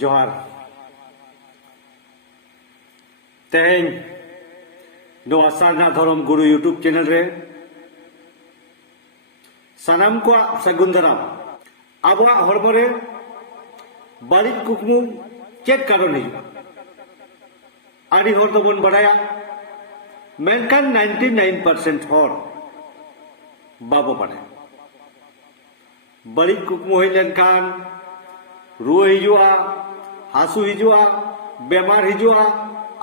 जोहार तेहें नोआ सारना धर्म गुरु यूट्यूब चैनल रे सानाम को सगुन दाराम आबोआ हड़मो रे बाड़ी कुकमु चेक कारण हिजुआ आड़ी हर तो बन बड़ाया मेनकान 99% हर बाबो बने बाड़ी कुकमु हई लेनकान रुआ हिजुआ हासु हिजुआ बेमार हिजुआ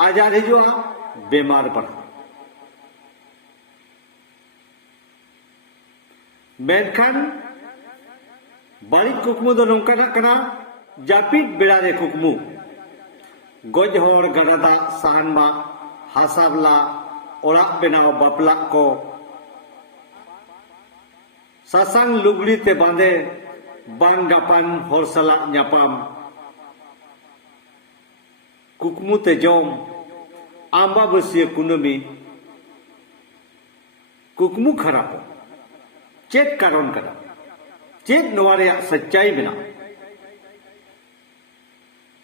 आजार हिजुआ बेमार बना मेनखान बाड़ी कुकमु दो नोंकाना कना जापिद बेड़ा रे कुकमु गज हर गड़ादा साहन मा हासाबला ओड़ा बेनाव बापला को सासांग लुगड़ी ते बांधे बांग गापान हर सला न्यापाम कुकमु ते जम आंबा बसिया कुनमी कुकमु खराब चेक कारण करा चेक नवारे सच्चाई बिना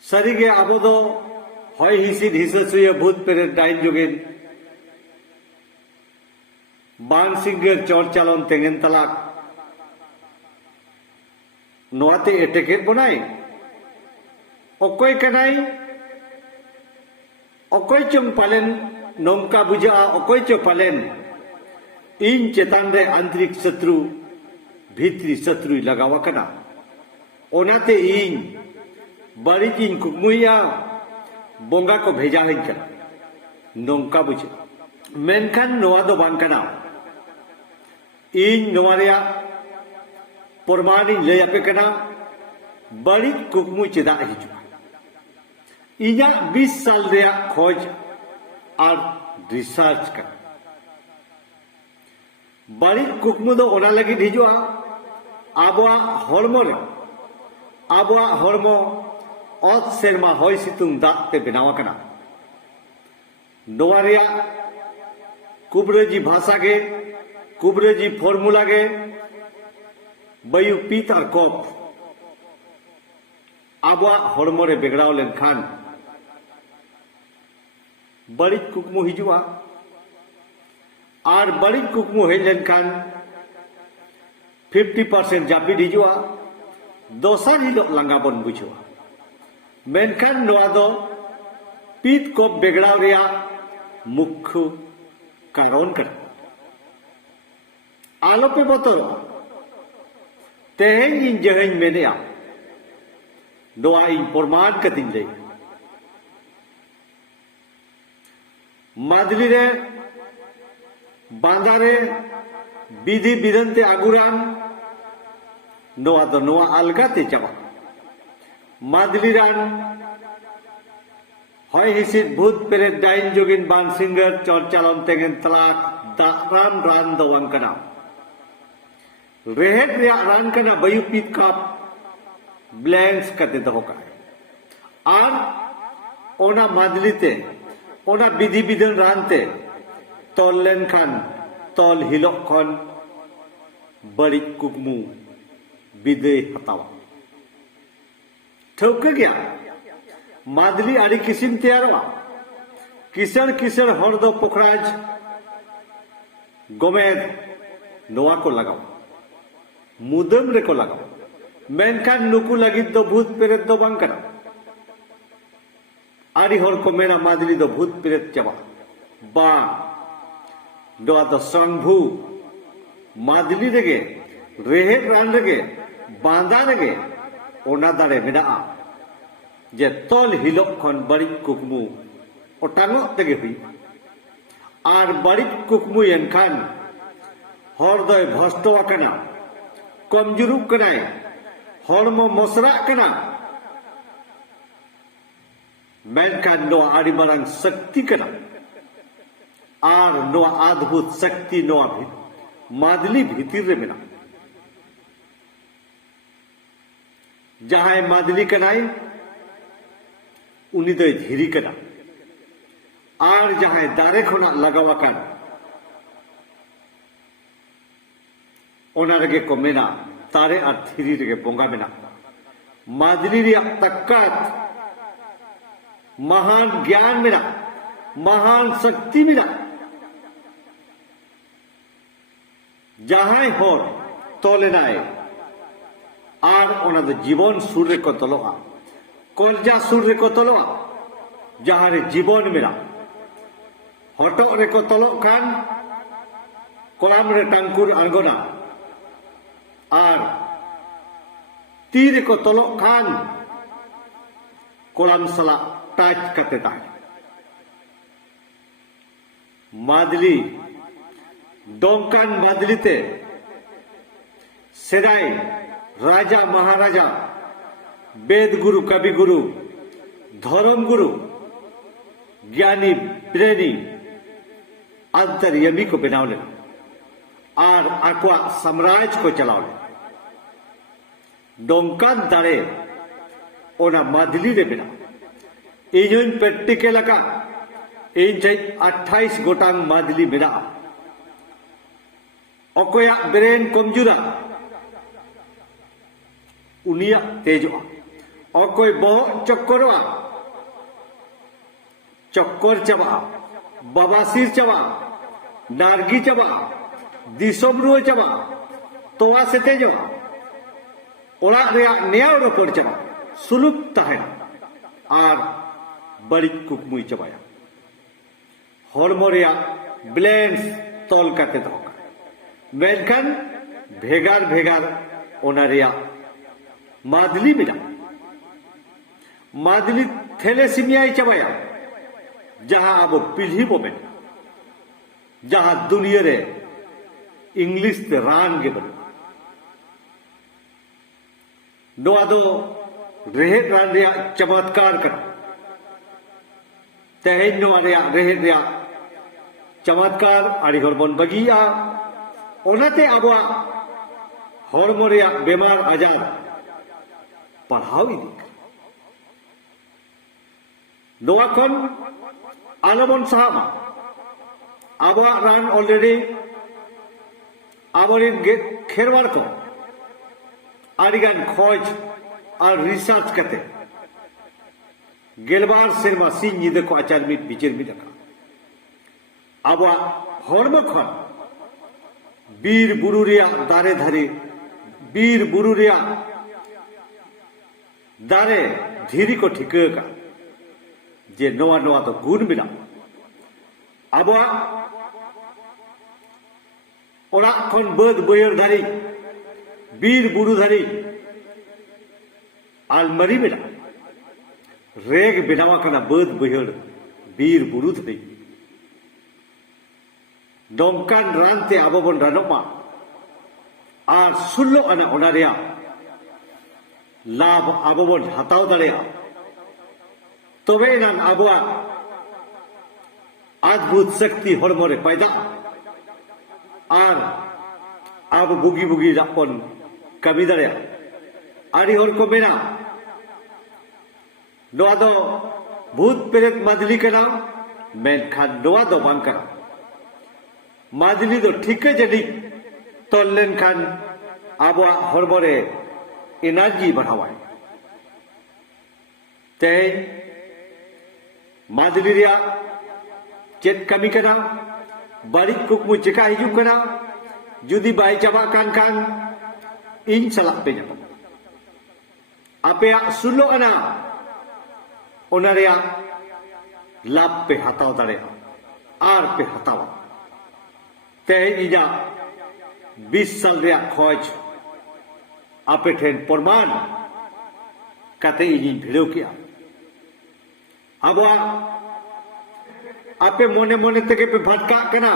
सरीगे आबो दो हय हिसिद हिससुय भूत पेरे डाइन जोगेन बान सिंगर चौर चालन तेंगेन तलाक नोआते एटेकेट बनाई अकोय कनाई अकोय चंग पालेन नोंका बुझा अकोय चो पालेन इन चेतान रे आंतरिक शत्रु भीतरी शत्रु लगावा कना ओनाते इन बाड़ी इन कुकमुया बोंगा को भेजा हई कना नोंका बुझे मेनखान नोआ दो बांग कना इन नोआरिया परमानी लयपे कना बाड़ी कुकमु चेदा हिजुआ इना 20 साल रे खोज और रिसर्च का बाड़ी कुकमु दो ओना लगी हिजुआ आबोआ हरमो रे आबोआ हरमो ओत सेरमा हय सितुंग दाग ते बेनावा कना नोआ रेया कुबरेजी भाषा गे कुबरेजी फॉर्मूला गे बायु पीत और कप आबोआ हरमो रे बेगड़ाव लेनखान बाड़ी कुकमु हिजुआ और बाड़ी कुकमु हेज लेनखान 50% जापिद हिजुआ दोसर हिलो लंगा बन बुझुआ मेनखान नोआ दो पीत को बेगड़ाव रेया मुख्य कारण कर आलो पे बतोर तेहें इन जहें मेनेया नोआ इन प्रमाण कतिन ले मादली रे बांदारे विधि विधनते आगुरान नोआ तो नोआ अलगाते चावा मादली रान हय हिसिद भूत पेरे डाइन जोगिन बान सिंगर चौर चालन तेंगेन तलाक दारान रान दवान कना रेहेट रे रान कना बायु पीत का ब्लैंक्स करते दहो का और ओना मादलीते ओना विधि विधन रानते तोल लेन खान तोल हिलो खन बड़ी कुकमु विदे हतावा ठोक गया मादली आड़ी किसिम तैयारवा किसण किसण हर दो पोखराज गोमेद नोआ को लगाओ मुदम रे को लगाओ मेनखान नुकु लगी दो भूत पेरेत दो बांग कना आड़ी हर को मेना मादली दो भूत पेरेत चाबा बा नोआ दो संभू मादली रेगे रेहेट रान रेगे बांदा रेगे ओना दारे मेना जे तोल हिलो खन बड़ी कुकमु ओटांगो तेगे हुई और बड़ी कुकमु एनखान हर दो भस्तवा कना कमजुरु कनाय हरमो मसरा कना मेनखान नोआ आड़ी मारांग शक्ति कना और नोआ अद्भुत शक्ति नोआ भी मादली भीतर रे मेना जहां मादली कनाई उनी दो धीरी कना और जहां दारे खोना लगावा कान ओना रगे को मेना तारे और थीरी रगे बोंगा मेना मादली रे तक्कात महान ज्ञान मेरा महान शक्ति मेरा जहां हर तोलेनाय और ओना दो जीवन सुर रे को तलोआ कलजा सुर रे को तलोआ जहां रे जीवन मेरा हटो रे को तलो खान कोलाम रे टांकुर आंगोना और तीर को तलो खान कोलाम सला टाच करते ताय मादली डोंकान मादलीते सेदाय राजा महाराजा वेद गुरु कवि गुरु धर्म गुरु ज्ञानी प्रेमी अंतर्यमी को बनावले और आकुआ साम्राज्य को चलावले डोंकान दारे ओना मादली रे बेना इन प्रैक्टिकल का इन 28 गोटांग मादली मेरा अकोया ब्रेन कमजोरा उनिया तेजवा अकोय बहु चक्करवा चक्कर चबा बबासीर चबा नारगी चबा दिसम रुआ चबा तोवा से तेजवा ओला रेया नेया रोपड़ चबा सुलुक तहन और बड़ी कुकमुई चबाया हॉर्मो रेया ब्लेंस तोल करते दो मेनखान भेगार भेगार ओना रेया मादली मिला मादली थैलेसीमिया चबाया जहां अब पीढ़ी बोबे जहां दुनिया रे इंग्लिश ते रान के बन नोआ दो रेहेट रान रेया चमत्कार कर तेहेन नोआ रेया रेहेट रेया चमत्कार आड़ी हॉर्मोन बगिया ओनाते आबवा हॉर्मोन रेया बेमार आजार पढ़ाव इदी नोआ खन आलमन साहबा आबवा रान ऑलरेडी आबरिन खेरवार को आड़ीगान खोज और रिसर्च करते गेलबार सेरमा सिंह निदे को आचार मित बिचर मित का आबवा हॉर्मो खन बीर बुरु रेया दारे धरे बीर बुरु रेया दारे धीरी को ठिके का जे नोआ नोआ तो गुण मिला आबवा ओला खन बद बयर धारी बीर बुरु धारी आलमारी मिला रेग बेनावा कना बद बयर बीर बुरु धारी डोंकान रानते आबोबन रानोमा और सुल्लो अने ओना रेया लाभ आबोबन हताव दाड़ेया तबे नान आबवा अद्भुत शक्ति हॉर्मो रे पैदा और अब बुगी बुगी जापन कमी दाड़ेया आड़ी हर को मेना नोआ दो भूत प्रेत मादली कना मेनखान नोआ दो बांग कना मादली दो ठीके जनी तोलन खान आबवा हॉर्मो रे एनर्जी बढ़ावाय तेहेन मादली रेया चेत कमी कना बाड़ी कुकमु चिका हिजू कना जुदी बाई चबा कान कान इन सलाह पे जब आपे सुलो अना ओना रेया लाभ पे हताव दाड़े आर पे हतावा तेहेन इजा 20 साल रेया खोज आपे ठेन प्रमाण काते इनी भिड़ो किया आबवा आपे मोने मोने तके पे भटका कना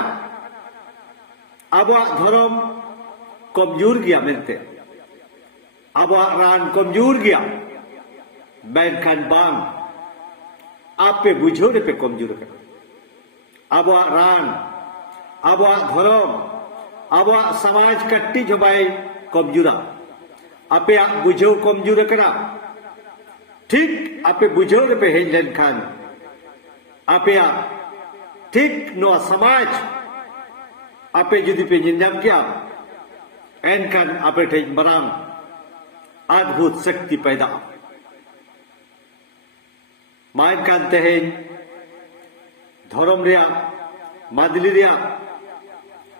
आबवा धर्म कमजोर गया मेनते आबवा रान कमजोर गया मेनखान बांग आपे बुझोरे पे कमजोर कना आबवा रान आबवा धर्म आबवा समाज कट्टी जबाई कमजोरा आपे बुझो कमजोर कना ठीक आपे बुझोरे पे हेंजन खान आपे ठीक नो समाज आपे जुदी पे जिंदम किया एनखान आपे ठेज मरांग अद्भुत शक्ति पैदा ᱢᱟᱭ ᱠᱟᱱ ᱛᱮᱦᱮᱧ ᱫᱷᱚᱨᱚᱢ ᱨᱮᱭᱟᱜ ᱢᱟᱫᱽᱞᱤ ᱨᱮᱭᱟᱜ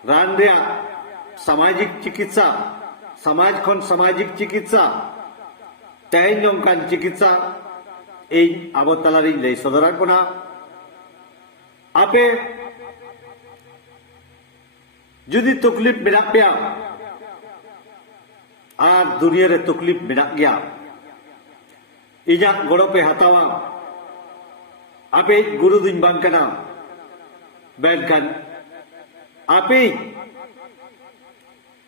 ᱨᱟᱱ ᱨᱮᱭᱟᱜ सामाजिक चिकित्सा समाज खन सामाजिक चिकित्सा तेहन नोंकान चिकित्सा इन आबो तालारी लई सदरान बना आपे जुदी तकलीफ मेना पेया आर दुनिया रे तकलीफ मेना गया इजा गड़ो पे हतावा आपे गुरु दिन बांग कना बेनकान आपे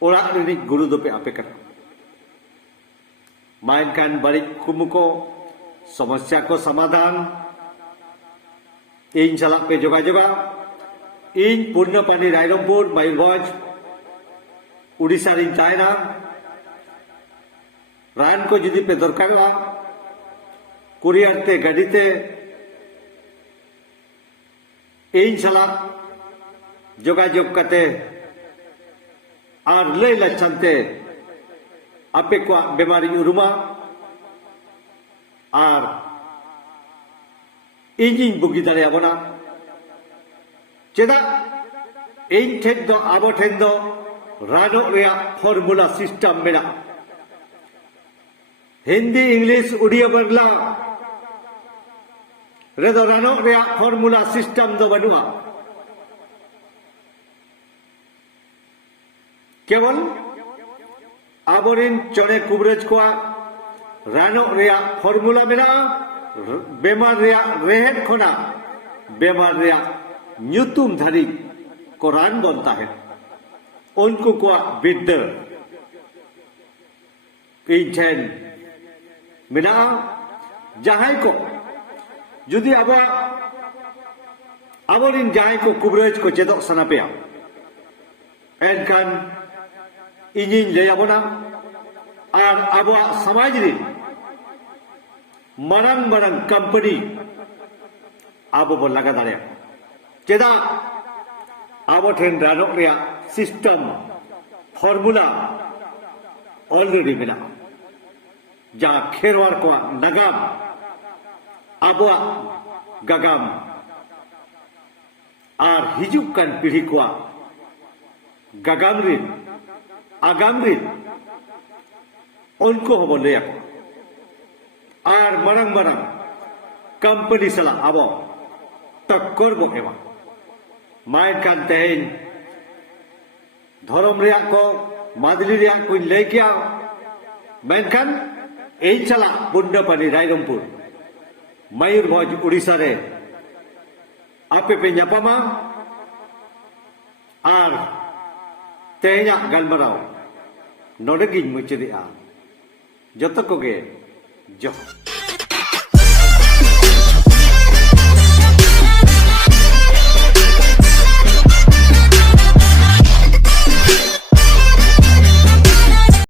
ओरा रिनी गुरु दो पे आपे कना माइनकान बारिक कुमु को समस्या को समाधान इन चला पे जोगा जोगा इन पूर्णपानी रायरंगपुर मयूरभंज उड़ीसा रिन तायना रान को जुदी पे दरकार ला कुरियर ते गाड़ी ते इन चला जोगा जोग कते और लय लक्षणते आपे को बीमारी उरुमा और इंजिन बुगी दाड़े आबोना चेदा इन ठेन दो आबो ठेन दो रानो रेया फॉर्मूला सिस्टम मेना हिंदी इंग्लिश उड़िया बांग्ला रेदो रानो रेया फॉर्मूला सिस्टम दो बनुआ केवल आबोरिन चने कुबरेज को रानो रेया फॉर्मूला मेरा बेमार रेया रेहेड खोना बेमार रेया न्यूतुम धारी को रान बनता है उनको को बिद्दर इंचेन मेना जहां को जुदी आबोरिन जहां को कुबरेज को चेदो सना पेया एनकान इजिन लैयाबोना और अब समाज रे मरंग मरंग कंपनी अब बो लगा दाड़े चेदा अब ठेन रानो रेया सिस्टम फॉर्मूला ऑलरेडी मेना जा खेरवार को नगाम अब गगाम और हिजुक कान पीढ़ी को गगाम रिन आगाम रिन उनको हम ले और मरंग मरंग कंपनी सला अब टक्कर बो एवा माइन कान तेहन धर्म रेया को मादली रेया को ले गया मेनखान एई चला पुंडपानी रायरंगपुर मयूरभंज उड़ीसा रे आपे पे ᱧᱟᱯᱟᱢᱟ और तेहना गलमाराव नोडे गिन मुचादेआ जतो कोगे जय